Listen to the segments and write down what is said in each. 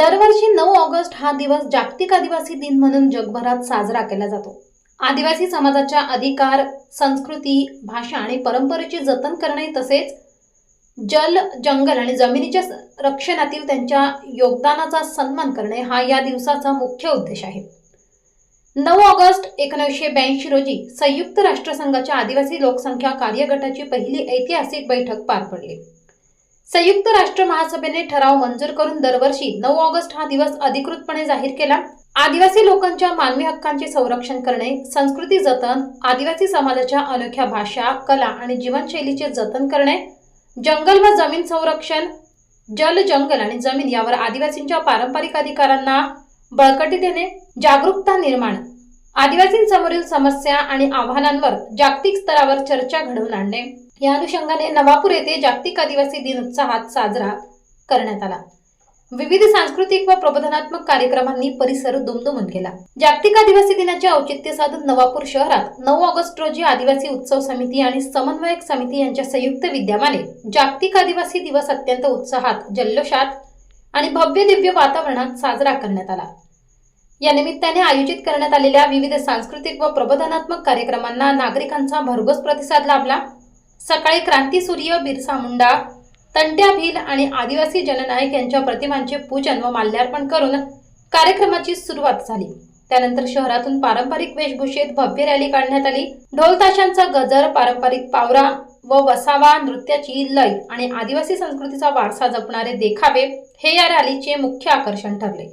दरवर्षी 9 ऑगस्ट हा दिवस जागतिक आदिवासी दिन म्हणून जगभरात साजरा केला जातो। आदिवासी समाजाच्या अधिकार, संस्कृती, भाषा आणि परंपरेचे जतन करणे तसेच जल, जंगल आणि जमिनीच्या रक्षणातील त्यांच्या योगदानाचा सन्मान करणे हा या दिवसाचा मुख्य उद्देश आहे। 9 ऑगस्ट 1982 रोजी संयुक्त राष्ट्रसंघाच्या आदिवासी लोकसंख्या कार्यगटाची पहिली ऐतिहासिक बैठक पार पडली। संयुक्त राष्ट्र महासभेने ठराव मंजूर करून दरवर्षी 9 ऑगस्ट हा दिवस अधिकृतपणे जाहीर केला। आदिवासी लोकांच्या मानवी हक्कांचे संरक्षण करणे, संस्कृती जतन, आदिवासी समाजाच्या अनोख्या भाषा, कला आणि जीवनशैलीचे जतन करणे, जंगल व जमीन संरक्षण, जल, जंगल आणि जमीन यावर आदिवासींच्या पारंपरिक अधिकारांना बळकटी देणे, जागरूकता निर्माण, आदिवासींसमोरील समस्या आणि आव्हानांवर जागतिक स्तरावर चर्चा घडवून आणणे या अनुषंगाने नवापूर येथे जागतिक आदिवासी दिन उत्साहात साजरा करण्यात आला। विविध सांस्कृतिक व प्रबोधनात्मक कार्यक्रमांनी परिसर दुमदुमून गेला। जागतिक आदिवासी दिनाचे औचित्य साधून नवापूर शहरात 9 ऑगस्ट रोजी आदिवासी उत्सव समिती आणि समन्वयक समिती यांच्या संयुक्त विद्यमाने जागतिक आदिवासी दिवस अत्यंत उत्साहात, जल्लोषात आणि भव्य दिव्य वातावरणात साजरा करण्यात आला। या निमित्ताने आयोजित करण्यात आलेल्या विविध सांस्कृतिक व प्रबोधनात्मक कार्यक्रमांना नागरिकांचा भरघोस प्रतिसाद लाभला। सकाळी क्रांतीसूर्य बिरसा मुंडा, तंट्या भील आणि आदिवासी जननायक यांच्या प्रतिमांचे पूजन व माल्यार्पण करून कार्यक्रमाची सुरुवात झाली। त्यानंतर शहरातून पारंपरिक वेशभूषेत भव्य रॅली काढण्यात आली। ढोल ताशांचा गजर, पारंपरिक पावरा व वसावा नृत्याची लय आणि आदिवासी संस्कृतीचा वारसा जपणारे देखावे हे या रॅलीचे मुख्य आकर्षण ठरले।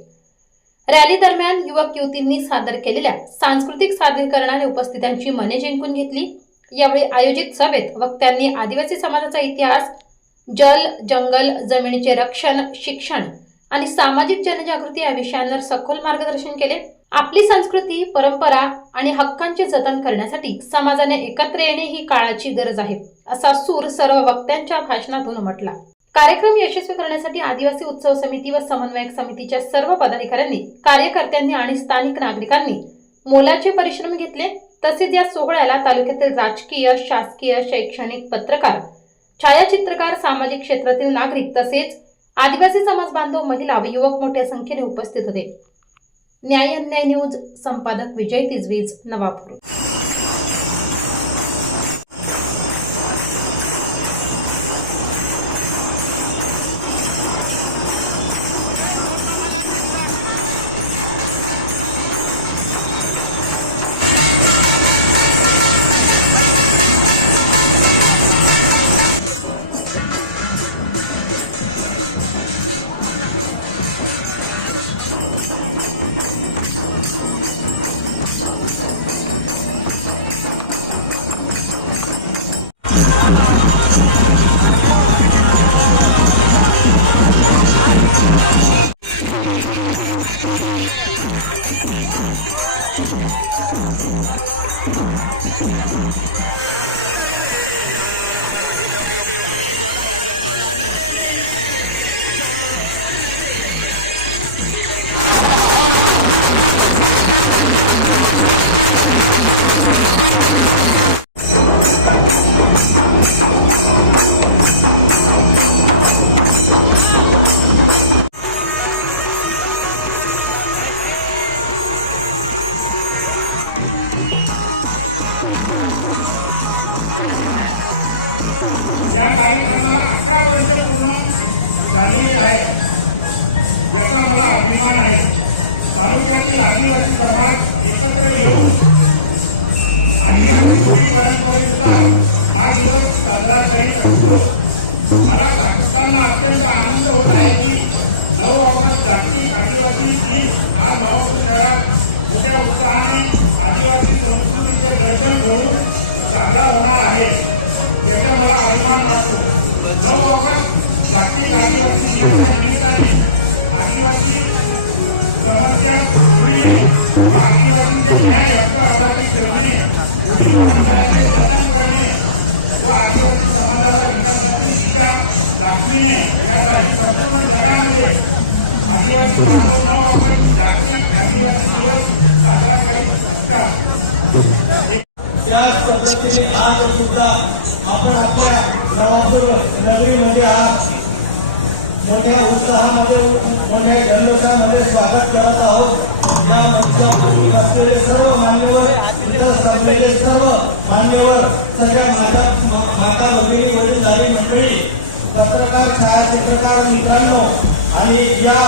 रॅली दरम्यान युवक युवतींनी सादर केलेल्या सांस्कृतिक सादरीकरणाने उपस्थितांची मने जिंकून घेतली। यावेळी आयोजित सभेत वक्त्यांनी आदिवासी समाजाचा इतिहास, जल, जंगल, जमिनीचे रक्षण, शिक्षण आणि सामाजिक जनजागृती या विषयांवर सखोल मार्गदर्शन केले। आपली संस्कृती, परंपरा आणि हक्कांचे जतन करण्यासाठी समाजाने एकत्र येणे ही काळाची गरज आहे, असा सूर सर्व वक्त्यांच्या भाषणातून उमटला। कार्यक्रम यशस्वी करण्यासाठी आदिवासी उत्सव समिती व समन्वयक समितीच्या सर्व पदाधिकाऱ्यांनी, कार्यकर्त्यांनी आणि स्थानिक नागरिकांनी मोलाचे परिश्रम घेतले। तसेच या सोहळ्याला तालुक्यातील राजकीय, शासकीय, शैक्षणिक, पत्रकार, छायाचित्रकार, सामाजिक क्षेत्रातील नागरिक तसेच आदिवासी समाज बांधव, महिला व युवक मोठ्या संख्येने उपस्थित होते। न्याय अन्याय न्यूज संपादक विजय तिजवीज, नवापूर। या कार्यक्रमाला 11 वर्ष पूर्ण झालेली आहे, याचा मला अभिमान आहे। तालुक्यातील आदिवासी समाज एकत्र येऊन आदिवासी परंपरेचा हा दिवस साजरा करीत असतो। मला सांगताना अत्यंत आनंद होत आहे की 9 ऑगस्ट जागतिक आदिवासी दिन हा नवापूर शहरात मोठ्या उत्साहाने आदिवासी संस्कृतीचे दर्शन घेऊन साजरा होणार आहे। याचा मला अभिमान वाटतो। 9 ऑगस्ट जागतिक आदिवासी दिनाच्या निमित्ताने आदिवासी समस्या सोडविणे, आदिवासी न्याय हक्क आधारित करणे, जतन करणे व आदिवासी समाजाला विकासाची दिशा दाखविणे यासाठी संपूर्ण जगामध्ये आदिवासी बांधव 9 ऑगस्ट जागतिक आदिवासी दिवस साजरा करीत असतात। त्याच पद्धतीने आज सुद्धा आपण आपल्या नवापूर नगरीमध्ये आहात। मोठ्या उत्साहामध्ये मोठ्या जल्लोषामध्ये स्वागत करत आहोत। या मंचावरती असलेले सर्व मान्यवर, इथं जमलेले सर्व मान्यवर, सगळ्या माता भगिनी, वडीलधारी मंडळी, पत्रकार, छायाचित्रकार मित्रांनो आणि या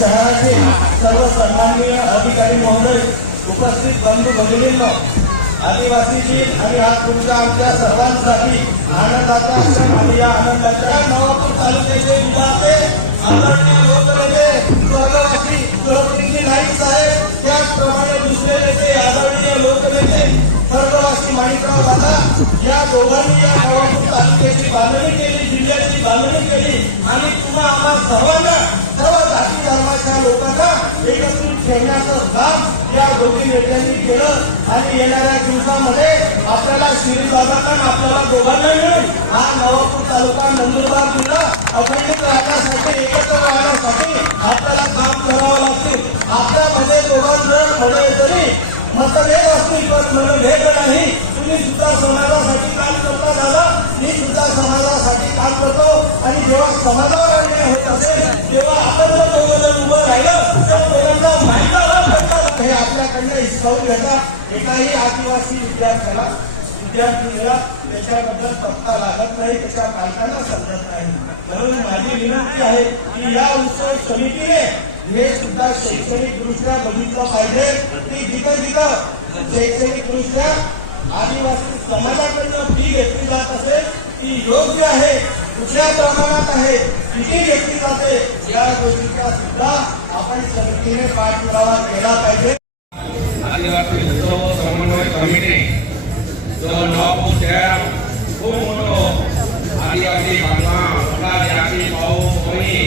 शहराचे सर्व सन्माननीय अधिकारी महोदय, उपस्थित बंधू भगिनींनो, आदिवासी दिन आणि हा तुमच्या आमच्या सर्वांसाठी आनंदाचा क्षण आणि या आनंदाच्या नवापूर तालुक्याचे विधाते आदरणीय लोकनेते स्वर्गवासी सुरक्षित नाईक साहेब, त्याचप्रमाणे दुसरे नेते आदरणीय लोकनेते स्वर्गवासी माणिकराव दादा, या दोघांनी या नवापूर तालुक्याची बांधणी केली, जिल्ह्याची बांधणी केली आणि तुम्हा आम्हा सर्वांना, सर्व जाती धर्माच्या लोकांना एकत्रित ठेवण्याचं काम या दोघी नेत्यांनी केलं आणि येणाऱ्या दिवसामध्ये आपल्याला श्रीदादांना, आपल्याला दोघांना मिळून हा नवापूर तालुका, नंदुरबार जिल्हा अखंडित राहण्यासाठी, एकत्र राहण्यासाठी आपल्याला काम करावं लागतील। आपल्यामध्ये दोघांमध्ये जरी मतभेद असतील पण मनभेद नाही। तुम्ही सुद्धा समाजासाठी काम करता दादा, मी सुद्धा समाजासाठी काम करतो आणि जेव्हा समाजावर अन्याय होत असेल तेव्हा आपण जर दोघं उभं राहिलं तर दोघांना फायदा होईल, हे आपल्याकडनं हिसकावून घेतात। एकाही आदिवासी विद्यार्थीला त्याच्याबद्दल पत्ता लागत नाही, त्याच्या पालकांना समजत नाही। म्हणून माझी विनंती आहे की या उत्सव समितीने हे सुद्धा शैक्षणिक दृष्ट्या बघितलं पाहिजे की जिथं जिथं शैक्षणिक दृष्ट्या आदिवासी समाजाकडनं फी घेतली जात असेल ती योग्य आहे, कुठल्या प्रमाणात आहे, किती घेतली जाते, या गोष्टीचा सुद्धा आपण समितीने पाठपुरावा केला पाहिजे। आदिवासी उत्सव समन्वय समिती जो नवापूर शहर खूप मोठं आदिवासी बांधवा, आपला जाती भाऊ बहिणी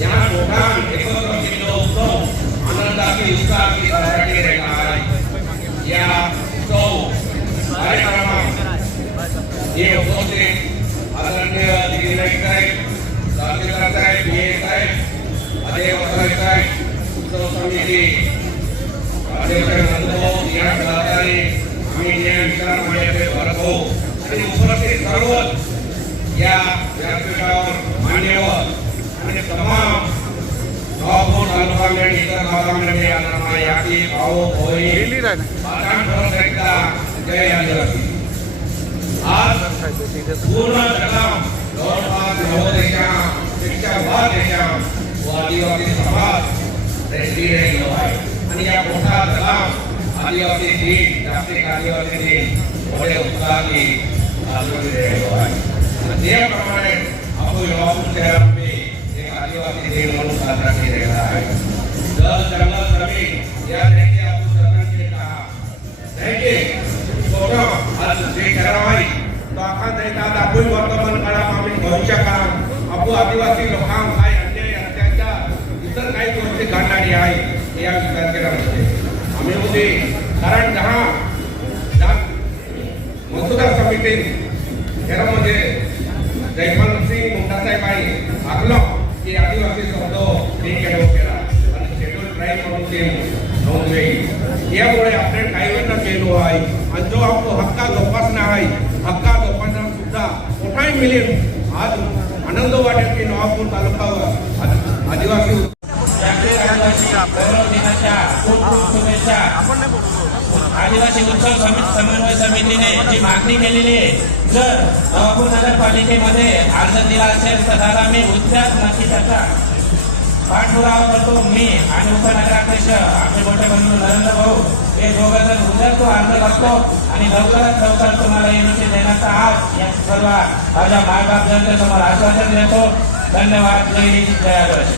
या लोकांना एकत्र केलेला उत्सव आनंदाची उत्साहाची साजरी केला आहे। या उत्सव कार्यक्रमात हे उपस्थित आदरणीय दिलीप नाईक साहेब, तहसीलदार साहेब, BA साहेब, अजय वसावे साहेब, उत्सव समिती अध्यक्ष नंदभाऊ या सहकारी आम्ही या विचारामध्ये भरतो आणि उपस्थित सर्व या व्यासपीठावर मान्यवर आणि तमाम नवापूर तालुक्यामध्ये इतर भागामध्ये आलेला याची भाऊ बहिणी बांधवांकरिता जय आदिवासी। आज पूर्ण जगात जवळपास 90 देशांपेक्षा वर देशात व आदिवासी समाज रेसिडेंट आहे आणि या मोठ्या जगात आदिवासी दिन, जागतिक आदिवासी दिन मोठ्या उत्साहाने साजरी केला आहे। त्याप्रमाणे आपण नवापूर शहरामध्ये एक आदिवासी दिन म्हणून साजरा केलेला आहे। जल जंगल जमीन या देखील आपण सर्वांनी कहा देखील छोटं आज जे करावाई तो आपण देतात आपण वर्तमान काळात आम्ही भविष्य काळात आपण आदिवासी लोकांना काय अन्याय अत्याचार इतर काही गोष्टी घडणारी आहे या विचार केला पाहिजे आम्ही होते। कारण मतदार समिती शहरामध्ये जयपाल सिंग मुंडासाहेबांनी आखलं की आदिवासी शब्द ठीक केला आणि शेड्यूल ट्राईब म्हणून ते नोंदले। यामुळे आपण काही वेळा केलो आहे आणि जो आपला हक्का जोपासना आहे, हक्का जोपासना सुद्धा मोठाही मिळेल। आज आनंद वाटेल की नवापूर तालुका आदिवासी शुभेच्छा। आदिवासी उत्सव समन्वय समितीने जी मागणी केलेली आहे, जर नवापूर नगरपालिकेमध्ये अर्ज दिला असेल तर दादा मी उद्याच नक्की त्याचा पाठपुरावा करतो। मी आणि उपनगराध्यक्ष आमचे मोठे बंधू नरेंद्र भाऊ हे दोघं जण उद्याच तो अर्ज करतो आणि लवकरात लवकर तुम्हाला युनिटी देण्याचा आज या सर्व माझ्या मायबाप जनतेसमोर आश्वासन देतो। धन्यवाद। जय हिंद, जय आदिवासी।